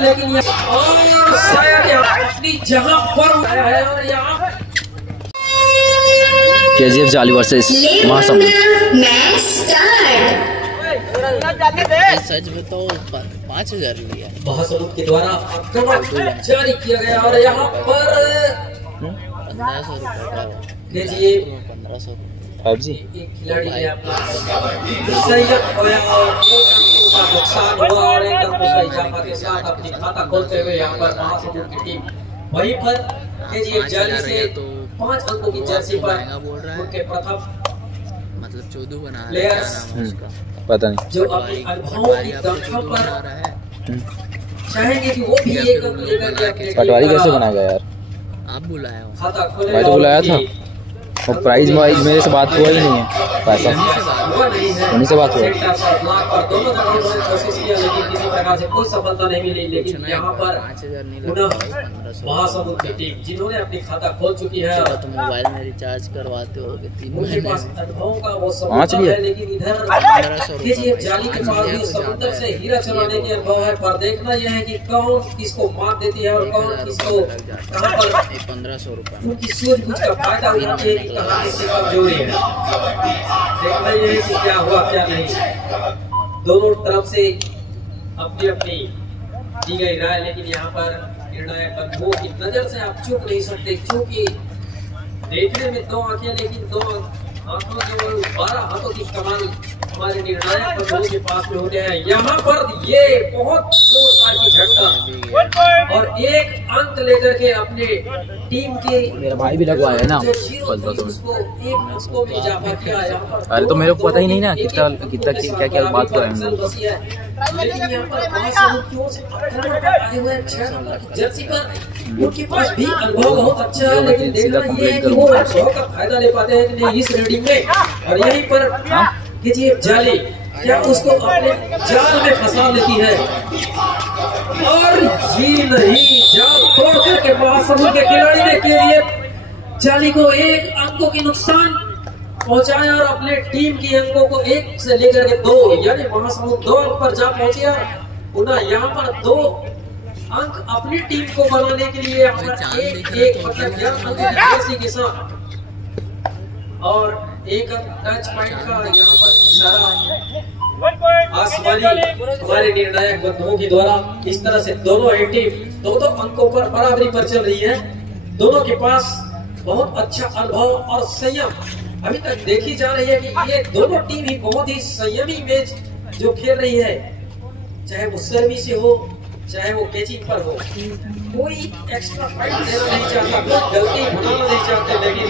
लेकिन और शायद अपनी जगह पर है और यहाँ KGF जाली वर्सेस महासमुंद। सच में तो 5000 लिया। महासमुंद के द्वारा आक्रमण जारी किया गया और यहाँ पर 1500 रुपए KGF 1500 5G एक खिलाड़ी ने अपना संयम खोया और का नुकसान हुआ और एक उसका इजाफा के साथ अपनी खाता खोलते हुए यहाँ पर महासमुंद की टीम वहीं पर KGF जाली से 5 अंकों की जर्सी पर उनके प्रथम मतलब 14 बना प्लेयर्स पता नहीं जो अपनी अनुभवों की दम पर चाहेंगे कि वो भी एक अंक लेकर के पटवारी कैसे बनाएगा यार? आप बुलाया हो खाता खोले। मैं तो बुलाया था और प्राइज वाइज मेरे से बात हुआ ही नहीं है। पैसा उन्हीं से बात हुआ। दोनों तरह से कोशिश किया लेकिन किसी प्रकार से कोई सफलता नहीं मिली। लेकिन यहाँ पर 5000 नहीं पुनः महासमुंद की टीम जिन्होंने अपनी खाता खोल चुकी है तो मोबाइल में रिचार्ज करवाते हो 3 उनके महीने पास अनुभवों का वो समुद्र है लेकिन इधर KGF जाली के पास भी समुद्र से हीरा चलाने के अनुभव है। पर देखना यह है कि कौन किसको मात देती है और कौन किसको कहाँ पर 1500 रुपए उनकी सूझबूझ का फायदा उठाती है कि कहाँ किसकी कमजोरी है। देखना यह है कि क्या हुआ क्या नहीं। दोनों तरफ से अपनी अपनी दी गई राय लेकिन यहाँ पर निर्णायक बंधुओं की नजर से आप चूक नहीं सकते क्योंकि देखने में 2 आंखें लेकिन 2 आंखों के 12 हाथों की कमाल हमारे निर्णायक बंधुओं के पास में होते हैं। यहाँ पर ये बहुत जोरदार की झटका और 1 अंक लेकर के अपने टीम के मेरा भाई भी लगवाया है ना। अरे तो मेरे को पता ही नहीं ना कितना क्या क्या बात कर रहे हैं। लेकिन यहाँ पर महासमुंद की ओर से आक्रमण पर आए हुए 6 नंबर की जर्सी पर उनके पास भी अनुभव बहुत अच्छा है लेकिन देखना ये है कि वो अनुभव का फायदा ले पाते हैं कि नहीं इस रेडिंग में। और यहीं पर KGF जाली क्या उसको अपने जाल में फंसा लेती है और ये नहीं जाल तोड़ करके महासमुंद के खिलाड़ी ने KGF जाली को 1 अंकों की नुकसान पहुंचाया और अपने टीम की अंकों को 1 से लेकर के 2 यानी महासमुंद 2 अंक पर जा पहुंचे। पुनः यहाँ पर 2 अंक अपनी टीम को बनाने के लिए यहाँ पर 1 मतलब 11 अंक की जर्सी के साथ और 1 अंक टच पॉइंट का यहाँ पर इशारा आसमानी हमारे निर्णायक बंधुओं के द्वारा। इस तरह से दोनों ही टीम 2-2 अंकों पर बराबरी पर चल रही है। दोनों के पास बहुत अच्छा अनुभव और संयम अभी तक देखी जा रही है कि ये दोनों टीम ही बहुत ही संयमी मैच जो खेल रही है, चाहे वो सर्वी से हो चाहे वो कैचिंग पर हो। कोई एक्स्ट्रा फाइट देना नहीं चाहता, कोई गलती बनाना नहीं चाहते लेकिन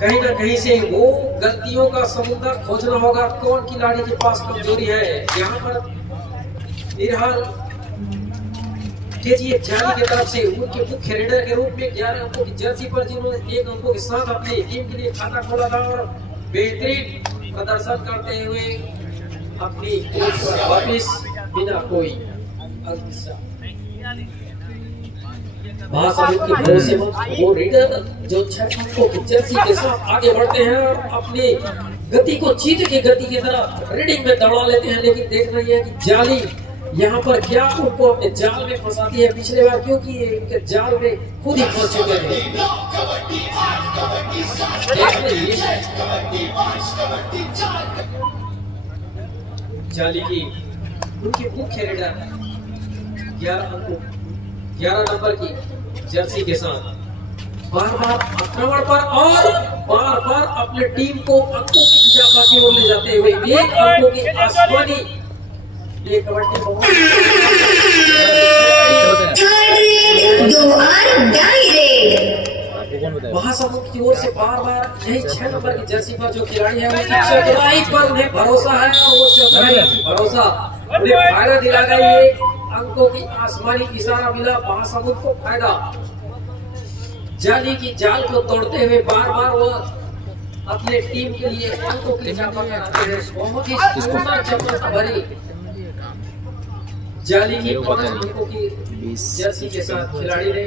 कहीं ना कहीं से वो गलतियों का समुद्र खोजना होगा कौन खिलाड़ी के पास कमजोरी है। यहाँ पर फिलहाल KGF जाली की तरफ से उनके मुख्य रेडर के रूप में 11 अंकों की जर्सी पर जिन्होंने 1 अंकों के साथ अपनी टीम के लिए खाता खोला था और बेहतरीन प्रदर्शन करते हुए अपनी टीम पर वापस बिना कोई महासमुंद के भरोसे वो रेडर जो 6 अंकों की जर्सी के साथ आगे बढ़ते हैं और अपनी गति को चीते की गति की तरह रीडिंग में दौड़ा लेते हैं। लेकिन देखना यह है कि जाली यहाँ पर क्या उनको अपने जाल में फंसाती है। पिछले बार क्योंकि इनके जाल में खुद ही फंस चुके थे। जाली की उनकी मुख्य रेडर 11 नंबर की जर्सी के साथ बार बार आक्रमण पर और बार बार अपने टीम को अंकों की इजाफा की ओर ले जाते हुए 1 अंकों की आसमानी ये कबड्डी महासमुंद की ओर से बार बार यही 6 नंबर की जर्सी पर जो खिलाड़ी है उनकी चतुराई पर उन्हें भरोसा है और वो चतुराई भरोसा उन्हें फायदा दिला गया। ये अंकों की आसमानी इशारा मिला महासमुंद को फायदा। जाली की जाल को तोड़ते हुए बार बार वो अपने टीम के लिए अंकों की इजाफा कराते हैं। बहुत ही सुंदर चपलता भरी जाली की 5 अंकों की जर्सी के साथ खिलाड़ी ने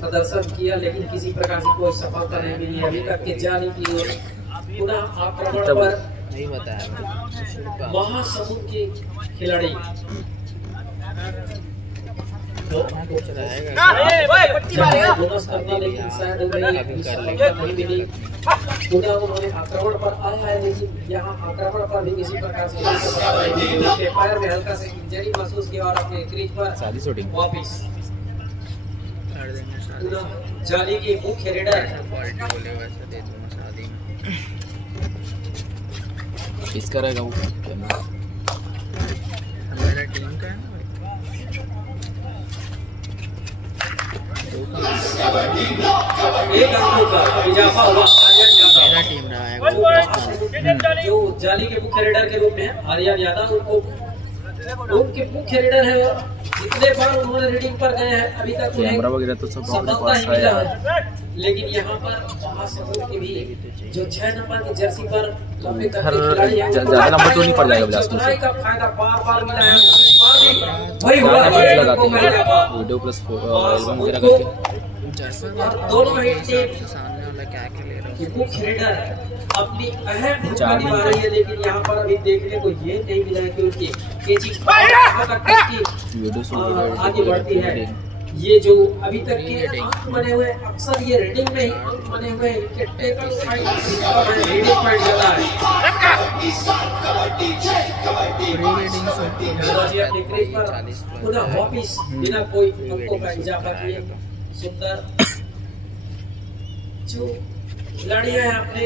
प्रदर्शन किया लेकिन किसी प्रकार से कोई सफलता नहीं मिली अभी तक के जाली की ओर। पुनः आक्रमण पर नहीं बताया महासमुंद के खिलाड़ी कुछ रहेगा बोनस करना, लेकिन शायद नहीं मिली। पूरा उन्होंने आक्रमण पर आया है, लेकिन यहाँ आक्रमण पर भी किसी प्रकार से पैर में हल्का से इंजरी महसूस किया और अपने क्रीज पर वापिस जाली की मुख्य रेडर क्वालिटी बोले वैसे दे दूंगा शादी में। किसका रहेगा वो? मेरा टीम का है ना एक अंकों का इजाफा हुआ आर्यन यादव। मेरा टीम रहा है जो जाली के मुख्य रेडर के रूप में आर्यन यादव उनके मुख्य रेडर है और जितने बार उन्होंने रीडिंग पर गए हैं अभी तक कैमरा वगैरह तो सब अपने सफलता पास ही मिला है। है। लेकिन यहाँ पर महासमुंद के भी जो 6 नंबर की जर्सी पर लंबे कद के खिलाड़ी हैं, ज्यादा नंबर तो नहीं पड़ जाएगा बिलासपुर से। का फायदा बार-बार मिला है। वही हुआ लगाते हैं वीडियो प्लस एल्बम वगैरह करके। और दोनों ही टीम सामने वाला क्या क्या ले रहा की मुख्य रेडर अपनी अहम भूमिका निभा रही है, लेकिन यहाँ पर अभी देखने को ये नहीं मिला है कि उनकी केजी वीडियो शूट आगे बढ़ती है। ये जो अभी तक के अंक बने हुए अक्सर ये रेडिंग में ही अंक बने हुए हैं, इनके टेकल फाइट रेडिंग पॉइंट ज्यादा है। अपने क्रीज पर पुनः वापिस बिना कोई अंकों का इजाफा किए सुंदर जो खिलाड़ी है अपने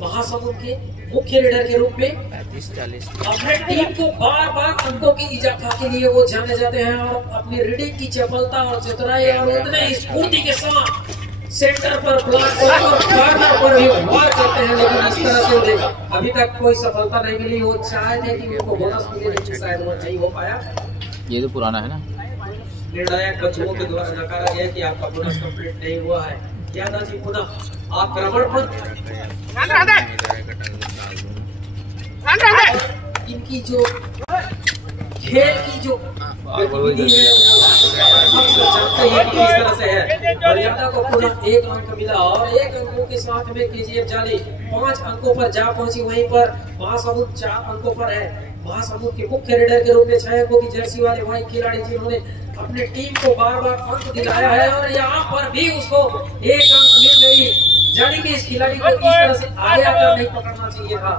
महासमुंद के मुख्य रेडर के रूप में 35-40 अपने टीम को बार बार अंकों की इजाफा के लिए वो जाने जाते हैं और अपनी रीडिंग की चपलता और चतुराई और उतने स्फूर्ति के साथ सेंटर पर ब्लॉक और कॉर्नर पर भी वार करते हैं। लेकिन इस तरह से अभी तक कोई सफलता नहीं मिली। वो चाहे थे कि उनको बोनस मिले, लेकिन शायद वो नहीं हो पाया। ये तो पुराना है ना। निर्णायक बच्चों के द्वारा नकारा गया कि आपका बोनस कंप्लीट नहीं हुआ है। यादव जी पुनः आक्रमण पर इनकी जो खेल की जो गतिविधि है हम सब जानते हैं कि किस तरह से है। और यादव को पुनः 1 अंक मिला और 1 अंकों के साथ में केजीएफ जाली 5 अंकों पर जा पहुंची। वहीं पर महासमुंद 4 अंकों पर है। महासमुंद के मुख्य रेडर के रूप में 6 अंकों की जर्सी वाले वही खिलाड़ी जिन्होंने अपने टीम को बार बार अंक दिलाया है और यहाँ पर भी उसको 1 अंक मिल गई। जानी कि इस खिलाड़ी को इस तरह से आगे आकर नहीं पकड़ना चाहिए था,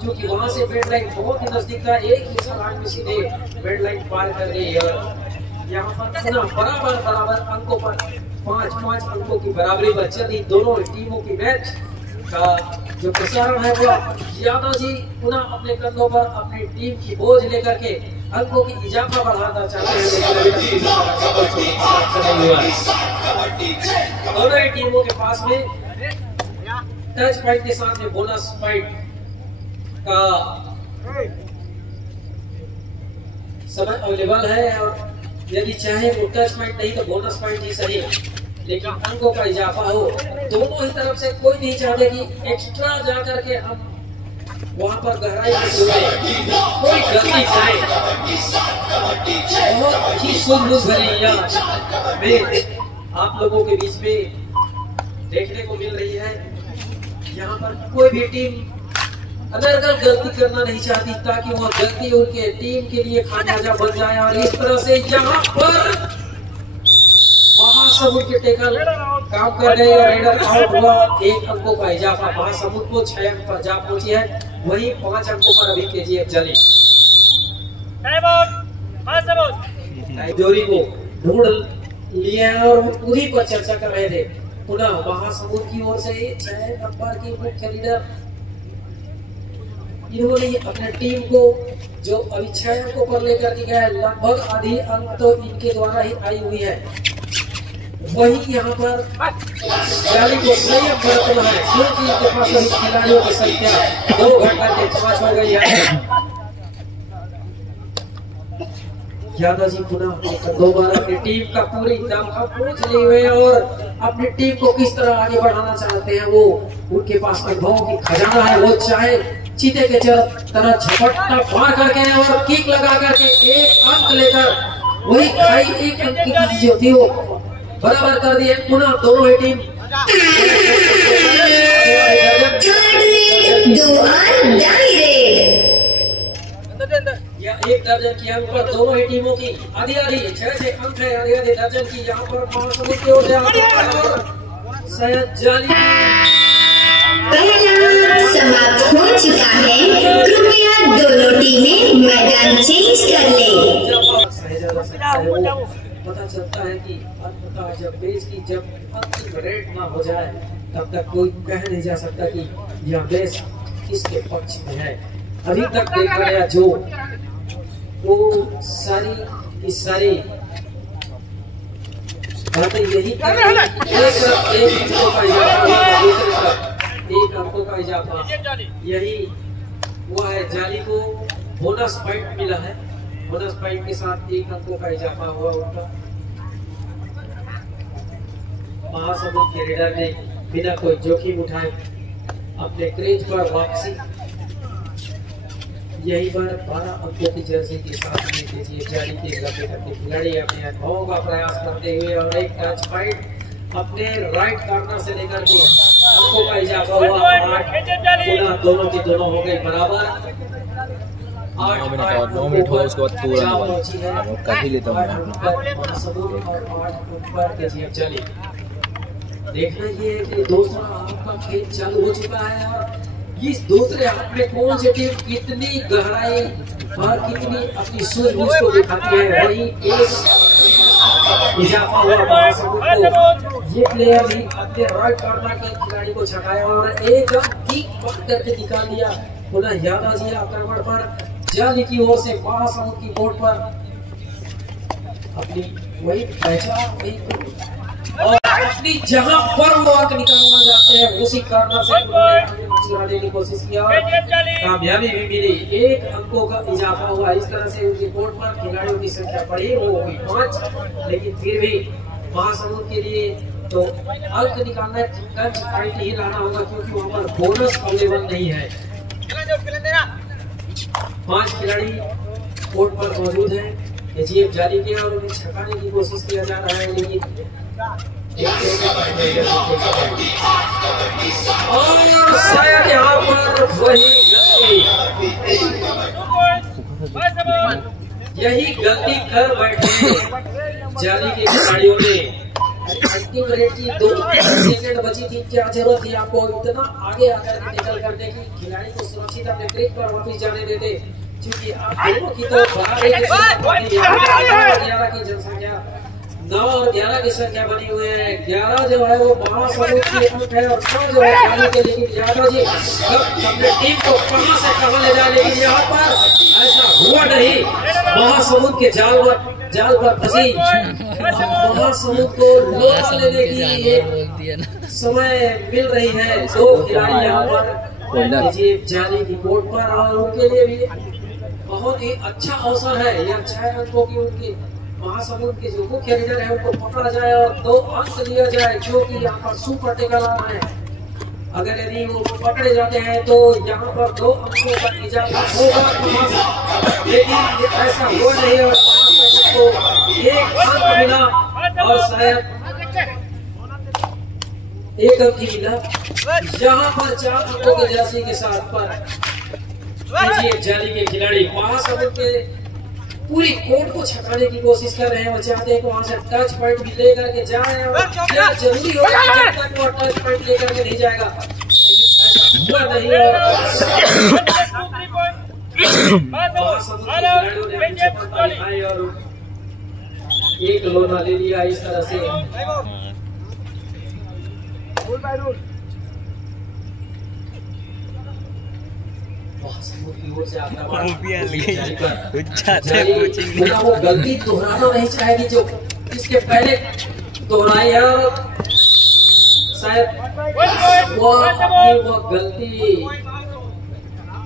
क्योंकि वहां से बेड लाइन बहुत ही नजदीक था। एक ही छलांग में सीधे बेड लाइन पार कर गई और यहाँ पर पुनः बराबर अंकों पर 5-5 अंकों की बराबरी पर चली दोनों टीमों की मैच का जो प्रसारण है वो यादव जी पुनः अपने कंधों पर अपनी टीम की बोझ लेकर के अंकों की इजाफा बढ़ाना चाहते हैं, लेकिन दोनों ही टीमों के पास में टच पॉइंट के साथ में बोनस पॉइंट का समय अवेलेबल है और यदि चाहे वो टच पॉइंट नहीं तो बोनस पॉइंट ही सही, लेकिन अंकों का इजाफा हो। दोनों ही तरफ से कोई नहीं चाहते कि एक्स्ट्रा जाकर के हम वहां पर गहराई में जुड़े, कोई गलती करें। बहुत ही सूझबूझ भरी मैच आप लोगों के बीच में देखने को मिल रही है। यहाँ पर कोई भी टीम अगर गलती करना नहीं चाहती ताकि वह गलती उनके टीम के लिए खामियाजा बन जाए। और इस तरह से यहाँ पर महासमुंद के टेकल काम कर गए और रेडर आउट हुआ। 1 अंकों का इजाफा महासमुंद को 6 अंक पर जा पहुंची है, वहीं 5 अंकों पर अभी केजीएफ जाली जोरी को ढूंढ लिए हैं और उन्हीं पर चर्चा कर रहे थे। पुनः महासमुंद की ओर से 6 नंबर की मुख्य लीडर इन्होंने अपने टीम को जो अभी 6 अंकों पर लेकर के गए, लगभग आधी अंक तो इनके द्वारा ही आई हुई है। वही यहाँ पर जाली को संयम बरतना है, क्योंकि इनके पास अभी खिलाड़ियों की संख्या 2 घटकर के 5 हो गई है। यादव जी पुनः दोबारा अपनी टीम का पूरी दमखम पूछ लिए हुए और अपनी टीम को किस तरह आगे बढ़ाना चाहते हैं। वो उनके पास अनुभव की खजाना है। वो चाहे चीते के तरह झपट्टा मार करके और किक लगा करके 1 अंक लेकर वही खाई 1 अंक की चीज जो थी वो बराबर कर दिए। पुनः दोनों ही टीम एक दर्जन की अंक पर दोनों ही टीमों की आधी आधी 6 अंक है, आधी आधी दर्जन की। यहाँ पर महासमुंद की ओर से शायद जाली पहला समाप्त हो चुका है, कृपया दोनों टीमें मैदान चेंज कर ले। पता चलता है कि अंततः जब मैच की जब अंतिम रेड ना हो जाए तब तक कोई कह नहीं जा सकता कि यह मैच किसके पक्ष में है। अभी तक देखा गया जो वो सारी की सारी बातें यही एक अंकों का इजाफा यही हुआ है। जाली को बोनस पॉइंट मिला है, बोनस पॉइंट के साथ 1 अंकों का इजाफा हुआ उनका। महासमुंद के रेडर ने बिना कोई जोखिम उठाए अपने क्रीज पर वापसी यही पर 12 अंकों की जर्सी के साथ जाली के लंबे करते खिलाड़ी अपने अनुभवों का प्रयास करते हुए और एक टच पॉइंट अपने राइट कॉर्नर से लेकर के अंकों का इजाफा हुआ। 8 दोनों की दोनों हो गए बराबर। 9 मिनट और 9 मिनट हो उसके बाद पूरा कर ही लेता हूँ। देखना ये है कि दूसरा आपका खेल चालू हो चुका है और इस दूसरे हाथ में कौन सी टीम कितनी गहराई और कितनी अपनी सूझबूझ को दिखाती है। वही एक इजाफा हुआ महासमुंद को, ये प्लेयर भी अपने राइट कॉर्नर के खिलाड़ी को छकाया और एक किक करके निकाल दिया। पुनः यादव जी आक्रमण पर जाली की ओर से महासमुंद की बोर्ड पर अपनी वही पहचान वही और अपनी जहां पर वो अंक निकालना चाहते हैं उसी कॉर्नर से चुराने की कोशिश की और कामयाबी भी मिली। 1 अंकों का इजाफा हुआ। इस तरह से उनकी बोर्ड पर खिलाड़ियों की संख्या बढ़ी, वो हुई 5, लेकिन फिर भी महासमुंद के लिए तो अंक निकालना टच पॉइंट ही लाना होगा क्योंकि वहां पर बोनस अवेलेबल नहीं है। 5 खिलाड़ी बोर्ड पर मौजूद है एजीएफ जाली के और उन्हें छकाने की कोशिश किया जा रहा है, लेकिन और शायद यहाँ पर वही यही गलती कर बैठे जाली के खिलाड़ियों ने। अंतिम रेड की 2 सेकंड बची थी, क्या जरूरत थी आपको इतना आगे आकर निकल कर दे कि खिलाड़ी को सुरक्षित अपने क्रीज पर वापस जाने देते, क्योंकि आप दोनों की तो 11 की जनसंख्या 9 और 11 की संख्या बनी हुई है। 11 जो है वो महासमुंद की अंक है और 9 जो है जाली के। लेकिन यादव जी अपने टीम को कहां से कहां ले जाए, लेकिन यहाँ पर ऐसा हुआ नहीं। महासमुंद के जाल पर फंसी महासमुंद को लौट लेने की एक समय मिल रही है। 2 खिलाड़ी यहाँ पर जाली की बोर्ड पर और उनके लिए भी बहुत ही अच्छा अवसर है। यह 6 अंकों की उनकी महासमुंद के जो मुख्य लीडर है उनको पकड़ा जाए और 2 अंक लिया जाए, जो कि यहाँ पर सुपर टेकल आना है। अगर यदि वो पकड़े जाते हैं तो यहाँ पर 2 अंकों का इजाफा होगा, लेकिन ऐसा हो नहीं और तो 1 अंक मिला और शायद 1 अंक ही मिला। यहाँ पर 4 अंकों के जर्सी के साथ पर जाली के खिलाड़ी महासमुंद के पूरी कोर्ट को छकाने की कोशिश कर रहे हैं। वो चाहते हैं कि वहां से टच पॉइंट भी लेकर के जाए और जरूरी होगा जब तक वो टच पॉइंट लेकर के नहीं जाएगा, लेकिन ऐसा हुआ नहीं और 1 लोना ले लिया। इस तरह से की ओर से वो गलती दोहराना नहीं चाहेगी जो इसके पहले दोहराई है, शायद वो गलती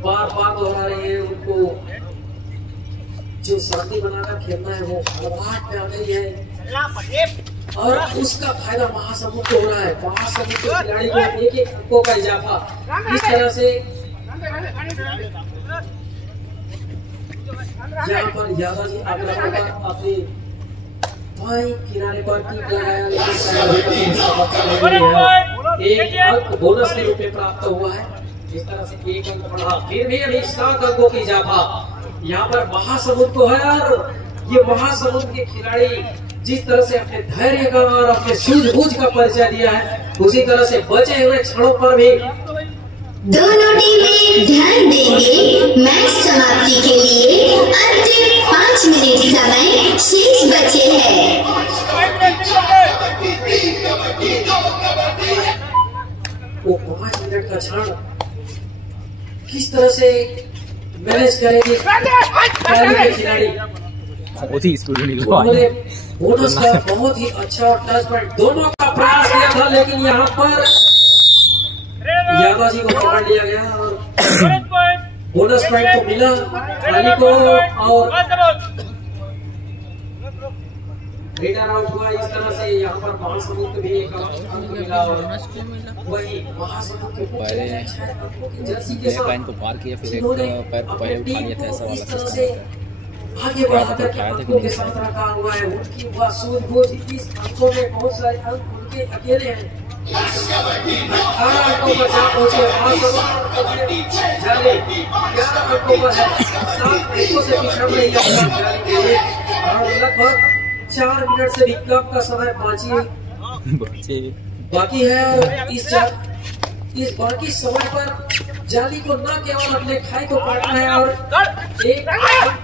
बार बार दोहरा रही है। उनको जो शांति बनाकर खेलना है वो हड़बड़ाहट पे आ गई है और उसका फायदा महासमुंद को हो रहा है। महासमुंद के खिलाड़ी को 1-1 अंकों का इजाफा इस तरह से यहाँ पर यादव जी अपने बाएं किनारे पर टीक लगाया, लेकिन 1 अंक बोनस के रूप में प्राप्त हुआ है। इस तरह से 1 अंक बढ़ा, फिर भी अभी 7 अंकों की इजाफा यहाँ पर महासमुद्र को है और ये महासमुद्र के खिलाड़ी जिस तरह से अपने धैर्य का और अपने सूझबूझ का परिचय दिया है, उसी तरह से बचे हुए क्षणों पर भी दोनों टीमें ध्यान देंगे। मैच समाप्ति के लिए अंतिम 5 मिनट समय शेष बचे हैं। वो 5 मिनट का क्षण किस तरह से मैनेज करेगी खिलाड़ी। बहुत ही स्टूडेंट उन्होंने बोनस का बहुत ही अच्छा और टच पॉइंट दोनों का प्रयास किया था, लेकिन यहाँ पर यादव जी को पकड़ लिया गया और बोनस पॉइंट तो मिला रानी को और रीडर आउट हुआ। इस तरह से यहाँ पर महासमुद्र भी एक अंक मिला और वही महासमुद्र के जर्सी के साथ पैन को पार किया, फिर एक पैर को पहले उठा लिया था, ऐसा वाला सिस्टम आगे बढ़ाकर के अंकों के साथ रखा हुआ है। उनकी वह सूझबूझ, इस अंकों में बहुत सारे अंक उनके अकेले हैं। 18 अंकों पर जा पहुंचे, 11 अंकों पर है, 7 अंकों से पिछड़ रही है और लगभग 4 मिनट से भी कम का समय बाकी है। और इस बाकी समय पर जाली को न केवल अपने खाई को काटना है और एक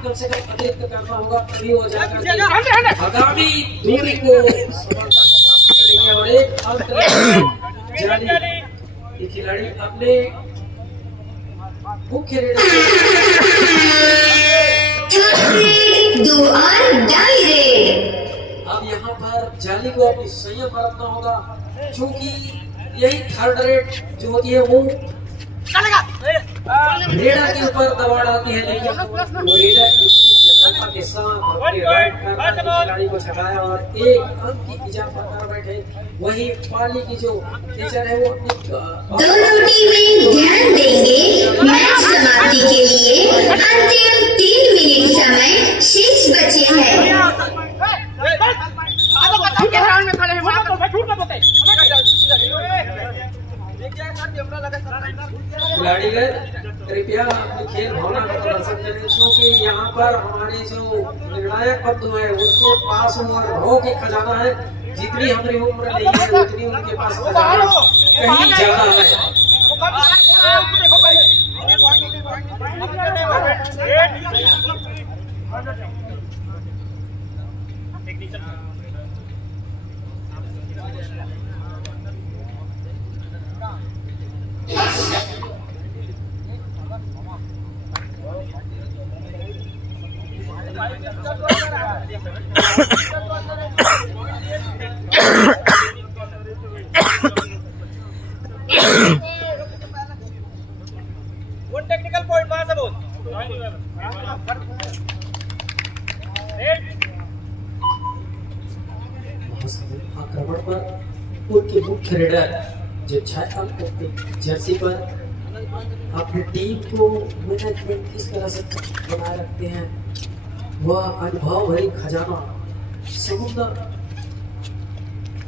कम से कम अतिरिक्त करना होगा, तभी वो जाकर आगामी दूरी को करेंगे और एक अंक जाली ये खिलाड़ी अपने मुख्य रेडर अब यहाँ पर जाली को अपनी संयम बरतना होगा, क्योंकि यही थर्ड रेट जो होती है वो रेडर के ऊपर दबाव डालती है, लेकिन वो रेडर के साथ खिलाड़ी को छकाया और एक अंक की इजाफा कर बैठे। वही पाली की जो टीचर है वो दोनों टीमें ध्यान देंगे। मैच समाप्ति के लिए अंतिम 3 मिनट समय शेष बचे हैं। खिलाड़ीगण कृपया अपनी खेल भावना का प्रदर्शन करें, क्योंकि यहाँ पर हमारे जो निर्णायक बंधु है उनके पास उम्र के खजाना है, जितनी हमारी उम्र नहीं है उतनी उनके पास खजाना कहीं ज्यादा है। टेक्निकल पॉइंट वहां से बोल आक्रमण पर उनके मुख्य रेडर जो 6 अंक के जर्सी पर अपनी टीम को मैनेजमेंट किस तरह से बनाए रखते हैं, वह अनुभव भरी खजाना समुद्र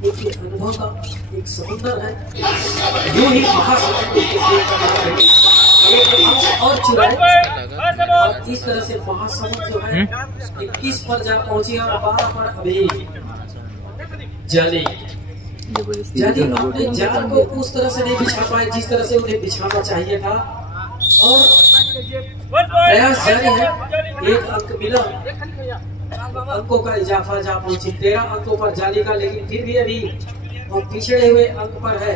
उनके अनुभव का एक समुद्र है। यूं ही महासमुद्र और चुराए और इस तरह से महासमुद्र जो है 21 पर जा पहुंची और 12 पर अभी जाली अपने जाल को उस तरह से नहीं बिछा पाए जिस तरह से उन्हें बिछाना चाहिए था और प्रयास जारी है। एक अंक मिला, अंकों का इजाफा जा पहुंची 13 अंकों पर जाली का, लेकिन फिर भी अभी और पिछड़े हुए अंक पर है।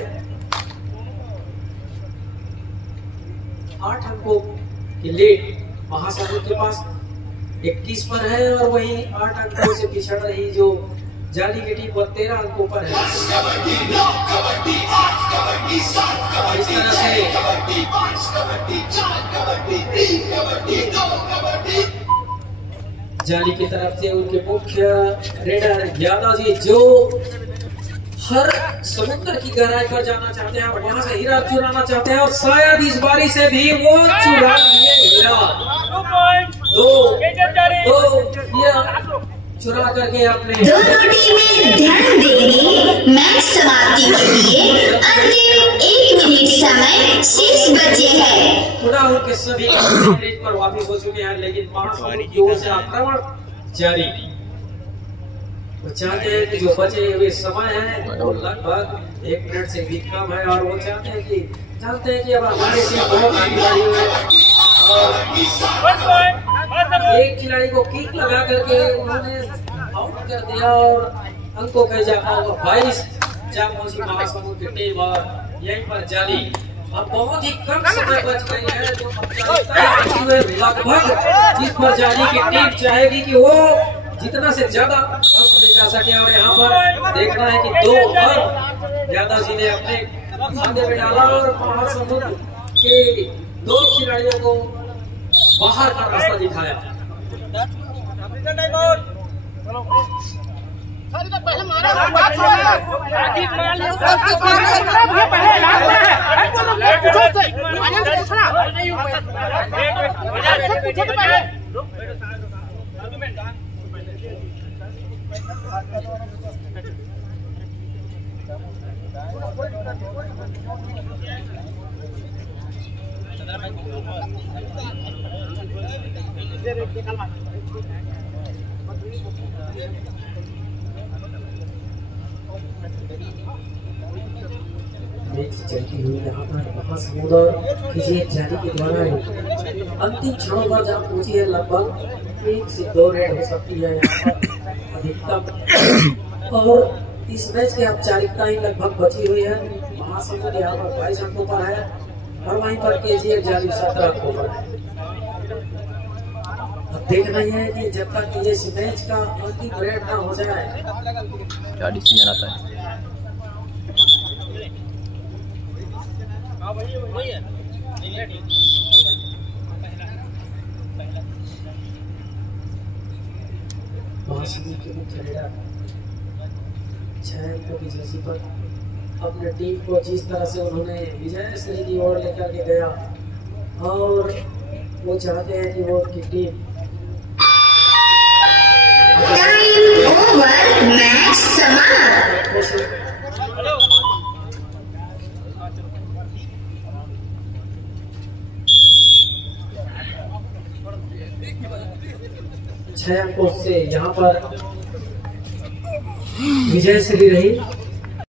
8 अंकों की लीड महासमुद्र के पास 21 पर है और वही 8 अंकों से पिछड़ रही जो जाली की टीम 13 अंकों पर है। इस तरह से जाली की तरफ से उनके मुख्य रेडर यादव जी जो हर समुद्र की गहराई पर जाना चाहते हैं और वहां से हीरा चुराना चाहते हैं और शायद इस बारी से भी वो चुरा लिए हीरा। दो चुरा करके अपने दोनों टीमें ध्यान देंगी। मैच समाप्ति के लिए अंतिम 1 मिनट समय शेष बचे हैं। खुदा होकर सभी स्टेज पर वापिस हो चुके हैं, लेकिन महासमुंद की ओर से आक्रमण जारी। वो चाहते हैं कि जो बचे हुए समय है वो लगभग 1 मिनट से भी कम है, और वो चाहते हैं कि अब हमारे टीम बहुत आगे बढ़ी हुई है। और एक खिलाड़ी को किक लगा करके उन्होंने आउट कर दिया और अंकों का इजाफा हुआ 22 जा पहुंची महासमुंद की टीम। और यहीं पर जाली अब बहुत ही कम समय बच गई है, जो लगभग जिस पर जाली की टीम चाहेगी कि वो जितना से ज्यादा अंक ले जा सके। और यहाँ पर देखना है कि 2 अंक ज्यादा जी ने अपने खाते में डाला और महासमुंद के 2 खिलाड़ियों को बाहर का रास्ता दिखाया। चलती हुई यहाँ पर महासमुंद किसी जाली के द्वारा अंतिम क्षणों पर जहाँ पहुंची है, लगभग 1 से 2 रेड हो सकती है यहाँ पर अधिकतम। और इस मैच की औपचारिकता ही लगभग बची हुई है। महासमुंद यहाँ पर 22 अंकों पर है और वहीं पर केजीएफ जाली 17 अंकों पर है। अब देखना ही है कि जब तक इस मैच का अंतिम रेड ना हो जाए क्या डिसीजन आता है। महासमुंद के मुख्य रेडर 6 अंकों की जर्सी पर अपने टीम को जिस तरह से उन्होंने विजय श्री की ओर लेकर के गया, और वो चाहते हैं कि वो उनकी टीम टाइम ओवर, मैच समाप्त। 6 अंकों से यहाँ पर विजय श्री रही।